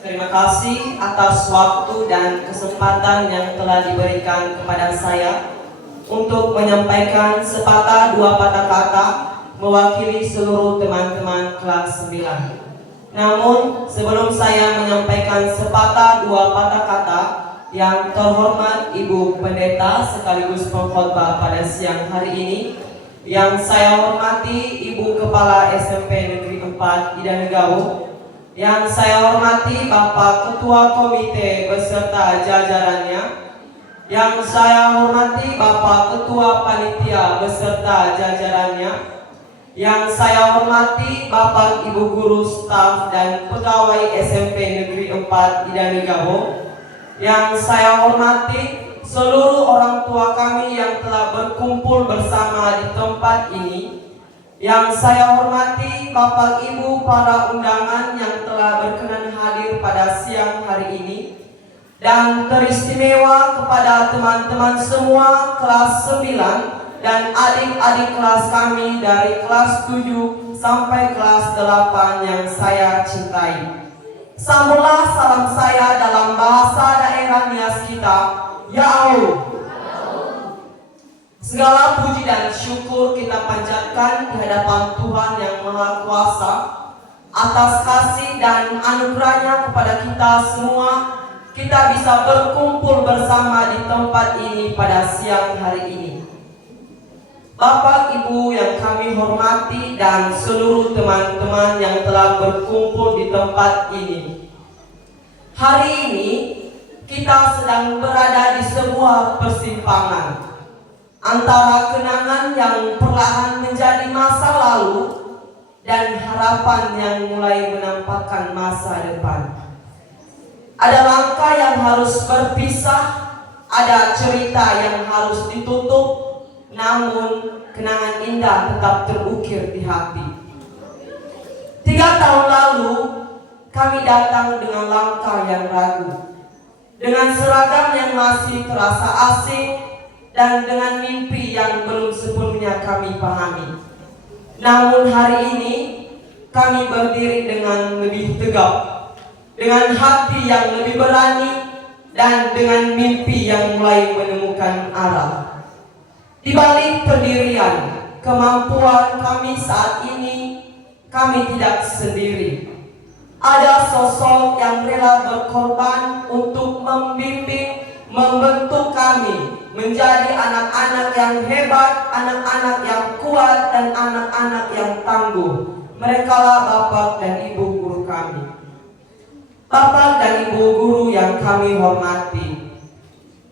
Terima kasih atas waktu dan kesempatan yang telah diberikan kepada saya untuk menyampaikan sepatah dua patah kata mewakili seluruh teman-teman kelas 9. Namun sebelum saya menyampaikan sepatah dua patah kata, yang terhormat Ibu Pendeta sekaligus pengkhotbah pada siang hari ini, yang saya hormati Ibu Kepala SMP Negeri 4 Ida Negau, yang saya hormati Bapak Ketua Komite beserta jajarannya, yang saya hormati Bapak Ketua Panitia beserta jajarannya, yang saya hormati Bapak Ibu Guru, staf dan pegawai SMP Negeri 4 Ida Negau, yang saya hormati seluruh orang tua kami yang telah berkumpul bersama di tempat ini, yang saya hormati Bapak Ibu para undangan yang telah berkenan hadir pada siang hari ini, dan teristimewa kepada teman-teman semua kelas 9 dan adik-adik kelas kami dari kelas 7 sampai kelas 8 yang saya cintai. Sambutlah salam saya dalam bahasa daerah Nias kita, Ya Allah. Segala puji dan syukur kita panjatkan di hadapan Tuhan yang Maha Kuasa atas kasih dan anugerahnya kepada kita semua. Kita bisa berkumpul bersama di tempat ini pada siang hari ini. Bapak Ibu yang kami hormati dan seluruh teman-teman yang telah berkumpul di tempat ini. Hari ini kita sedang berada di sebuah persimpangan antara kenangan yang perlahan menjadi masa lalu dan harapan yang mulai menampakkan masa depan. Ada langkah yang harus berpisah, ada cerita yang harus ditutup, namun kenangan indah tetap terukir di hati. 3 tahun lalu kami datang dengan langkah yang ragu, dengan seragam yang masih terasa asing, dan dengan mimpi yang belum sepenuhnya kami pahami. Namun hari ini kami berdiri dengan lebih tegap, dengan hati yang lebih berani, dan dengan mimpi yang mulai menemukan arah. Di balik pendirian, kemampuan kami saat ini, kami tidak sendiri. Ada sosok yang rela berkorban untuk membimbing, membentuk kami menjadi anak-anak yang hebat, anak-anak yang kuat, dan anak-anak yang tangguh. Merekalah Bapak dan Ibu guru kami. Bapak dan Ibu guru yang kami hormati,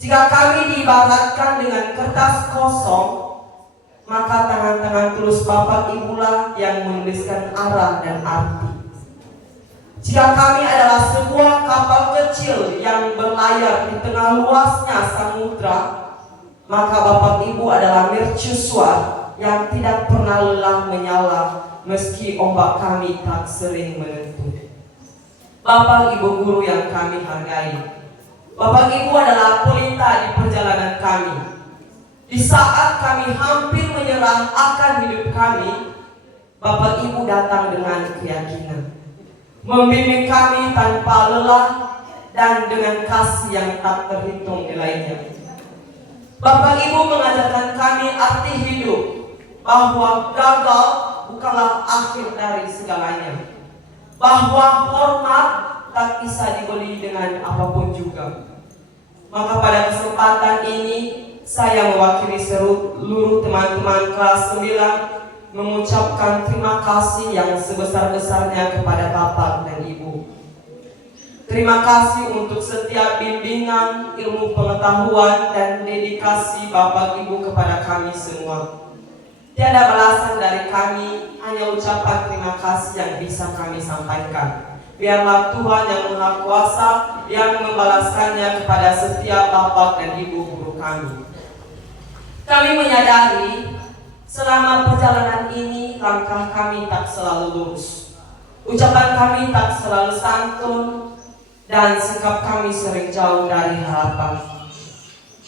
jika kami diibaratkan dengan kertas kosong, maka tangan-tangan tulus Bapak Ibulah yang menuliskan arah dan arti. Jika kami adalah sebuah kapal kecil yang berlayar di tengah luasnya samudra, maka Bapak Ibu adalah mercusuar yang tidak pernah lelah menyala meski ombak kami tak sering menentu. Bapak Ibu guru yang kami hargai, Bapak Ibu adalah pelita di perjalanan kami. Di saat kami hampir menyerah akan hidup kami, Bapak Ibu datang dengan keyakinan, membimbing kami tanpa lelah dan dengan kasih yang tak terhitung nilainya. Bapak Ibu mengajarkan kami arti hidup, bahwa gagal bukanlah akhir dari segalanya, bahwa hormat tak bisa dibeli dengan apapun juga. Maka pada kesempatan ini saya mewakili seluruh teman-teman kelas 9 mengucapkan terima kasih yang sebesar-besarnya kepada Bapak dan Ibu. Terima kasih untuk setiap bimbingan, ilmu pengetahuan, dan dedikasi Bapak Ibu kepada kami semua. Tiada balasan dari kami, hanya ucapan terima kasih yang bisa kami sampaikan. Biarlah Tuhan yang Maha Kuasa yang membalaskannya kepada setiap Bapak dan Ibu guru kami. Kami menyadari selama perjalanan ini langkah kami tak selalu lurus, ucapan kami tak selalu santun, dan sikap kami sering jauh dari harapan.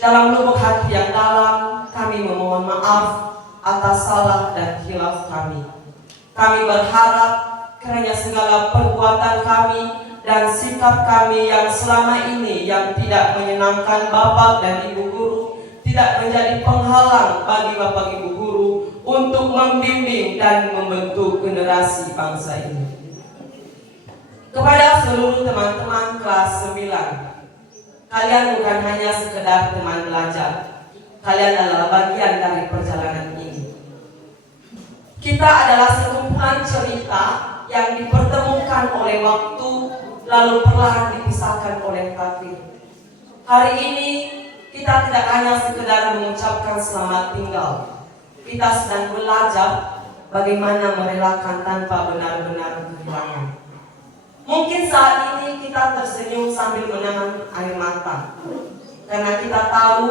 Dalam lubuk hati yang dalam, kami memohon maaf atas salah dan khilaf kami. Kami berharap kiranya segala perbuatan kami dan sikap kami yang selama ini yang tidak menyenangkan Bapak dan Ibu Guru tidak menjadi penghalang bagi Bapak Ibu Guru untuk membimbing dan membentuk generasi bangsa ini. Kepada seluruh teman-teman kelas 9, kalian bukan hanya sekedar teman belajar, kalian adalah bagian dari perjalanan ini. Kita adalah sekumpulan cerita yang dipertemukan oleh waktu, lalu perlahan dipisahkan oleh takdir. Hari ini kita tidak hanya sekedar mengucapkan selamat tinggal. Kita sedang belajar bagaimana merelakan tanpa benar-benar kehilangan. Mungkin saat ini kita tersenyum sambil menahan air mata, karena kita tahu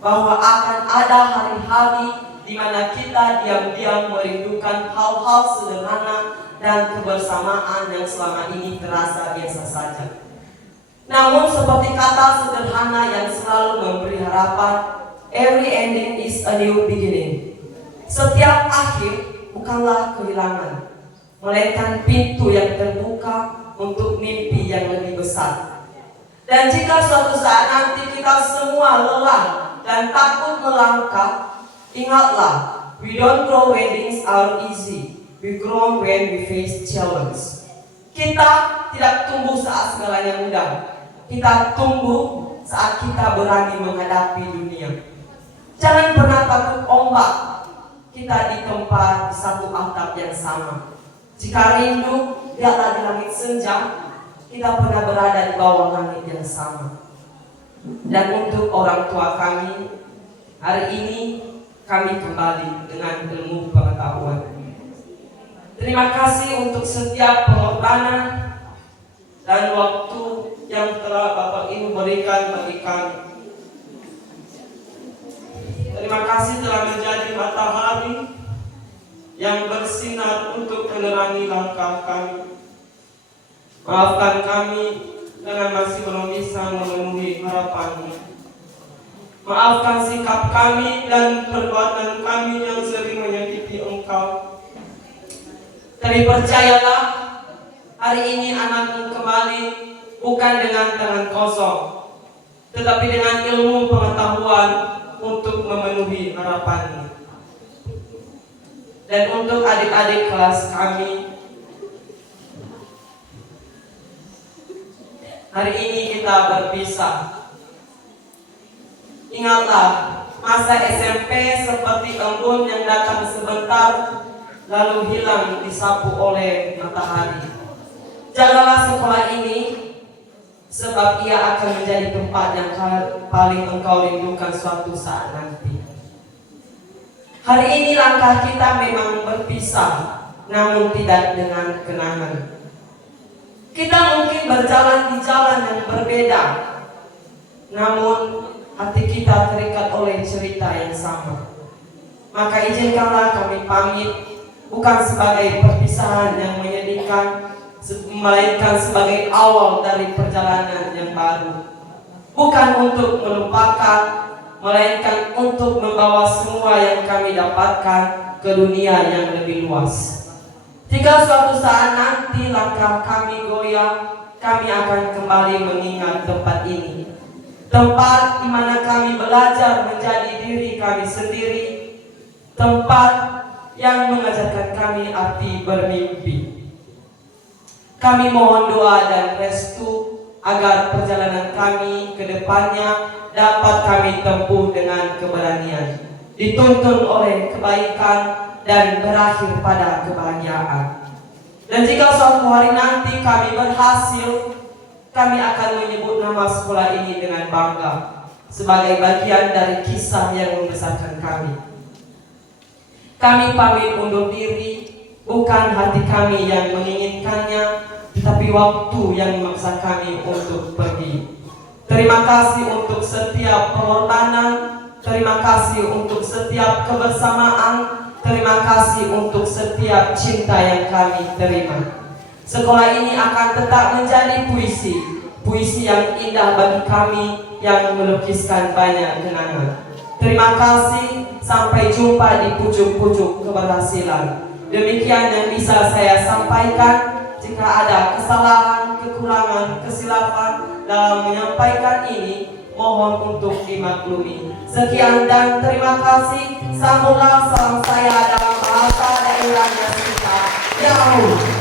bahwa akan ada hari-hari di mana kita diam-diam merindukan hal-hal sederhana dan kebersamaan yang selama ini terasa biasa saja. Namun seperti kata sederhana yang selalu memberi harapan, every ending is a new beginning. Setiap akhir bukanlah kehilangan, melainkan pintu yang terbuka untuk mimpi yang lebih besar. Dan jika suatu saat nanti kita semua lelah dan takut melangkah, ingatlah, we don't grow when things are easy, we grow when we face challenge. Kita tidak tumbuh saat segalanya mudah. Kita tumbuh saat kita berani menghadapi dunia. Jangan pernah takut ombak. Kita ditempa di satu atap yang sama. Jika rindu, lihatlah di langit senja. Kita pernah berada di bawah langit yang sama. Dan untuk orang tua kami, hari ini kami kembali dengan ilmu pengetahuan. Terima kasih untuk setiap pengorbanan dan waktu yang telah Bapak Ibu berikan bagi kami. Terima kasih telah menjadi matahari yang bersinar untuk menerangi langkah kami. Maafkan kami dengan masih belum bisa memenuhi harapan-Mu. Maafkan sikap kami dan perbuatan kami yang sering menyakiti Engkau. Tapi percayalah, hari ini anak-Mu kembali bukan dengan tangan kosong, tetapi dengan ilmu pengetahuan untuk memenuhi harapan-Mu. Dan untuk adik-adik kelas kami, hari ini kita berpisah. Ingatlah, masa SMP seperti embun yang datang sebentar, lalu hilang disapu oleh matahari. Jagalah sekolah ini, sebab ia akan menjadi tempat yang paling engkau rindukan suatu saat nanti. Hari ini langkah kita memang berpisah, namun tidak dengan kenangan. Kita mungkin berjalan di jalan yang berbeda, namun hati kita terikat oleh cerita yang sama. Maka izinkanlah kami pamit, bukan sebagai perpisahan yang menyedihkan, melainkan sebagai awal dari perjalanan yang baru. Bukan untuk melupakan, melainkan untuk membawa semua yang kami dapatkan ke dunia yang lebih luas. Jika suatu saat nanti langkah kami goyah, kami akan kembali mengingat tempat ini. Tempat di mana kami belajar menjadi diri kami sendiri. Tempat yang mengajarkan kami arti bermimpi. Kami mohon doa dan restu agar perjalanan kami ke depannya dapat kami tempuh dengan keberanian, dituntun oleh kebaikan dan berakhir pada kebahagiaan. Dan jika suatu hari nanti kami berhasil, kami akan menyebut nama sekolah ini dengan bangga sebagai bagian dari kisah yang membesarkan kami. Kami pamit undur diri, bukan hati kami yang menginginkannya, tetapi waktu yang memaksa kami untuk pergi. Terima kasih untuk setiap pengorbanan, terima kasih untuk setiap kebersamaan, terima kasih untuk setiap cinta yang kami terima. Sekolah ini akan tetap menjadi puisi yang indah bagi kami yang melukiskan banyak kenangan. Terima kasih, sampai jumpa di pucuk-pucuk keberhasilan. Demikian yang bisa saya sampaikan. Jika ada kesalahan, kekurangan, kekurangan, kesilapan dalam menyampaikan ini, mohon untuk dimaklumi. Sekian dan terima kasih. Sambunglah salam saya dalam bahasa daerahnya kita. Yahoo!